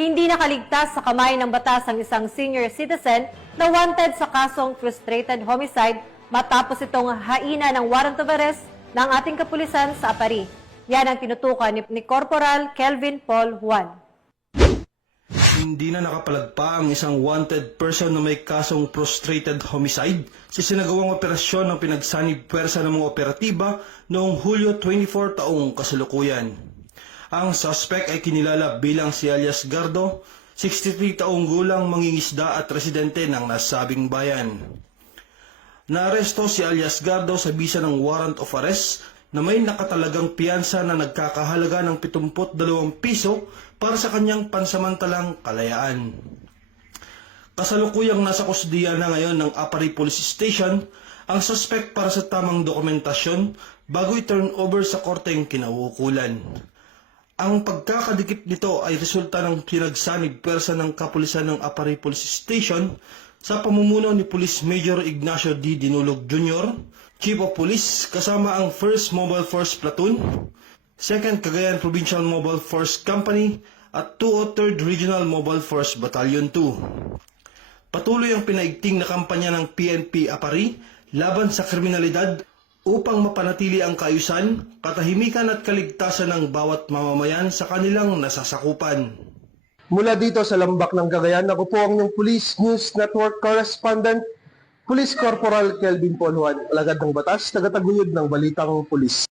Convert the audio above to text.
Hindi nakaligtas sa kamay ng batas ang isang senior citizen na wanted sa kasong frustrated homicide matapos itong haina ng warrant of arrest ng ating kapulisan sa Apari. Yan ang tinutukan ni Corporal Kelvin Paul Juan. Hindi na nakapalagpa ang isang wanted person na may kasong frustrated homicide sa sinagawang operasyon ng pinagsanib pwersa ng mga operatiba noong Hulyo 24 taong kasalukuyan. Ang suspect ay kinilala bilang si alias Gardo, 63 taong gulang, mangingisda at residente ng nasabing bayan. Naaresto si alias Gardo sa bisa ng warrant of arrest na may nakatalagang piyansa na nagkakahalaga ng 72 piso para sa kanyang pansamantalang kalayaan. Kasalukuyang nasa kusdiya na ngayon ng Apari Police Station ang suspect para sa tamang dokumentasyon bago i-turn over sa korteng kinauukulan. Ang pagkakadikit nito ay resulta ng pinagsanib pwersa ng kapulisan ng Apari Police Station sa pamumuno ni Police Major Ignacio D. Dinulog Jr., Chief of Police, kasama ang 1st Mobile Force Platoon, 2nd Cagayan Provincial Mobile Force Company at 203rd Regional Mobile Force Battalion 2. Patuloy ang pinaigting na kampanya ng PNP Apari laban sa kriminalidad upang mapanatili ang kaayusan, katahimikan at kaligtasan ng bawat mamamayan sa kanilang nasasakupan. Mula dito sa Lambak ng Cagayan, ako po ang inyong Police News Network Correspondent, Police Corporal Kelvin Paul Juan, alagad ng batas, tagataguyod ng Balitang Pulis.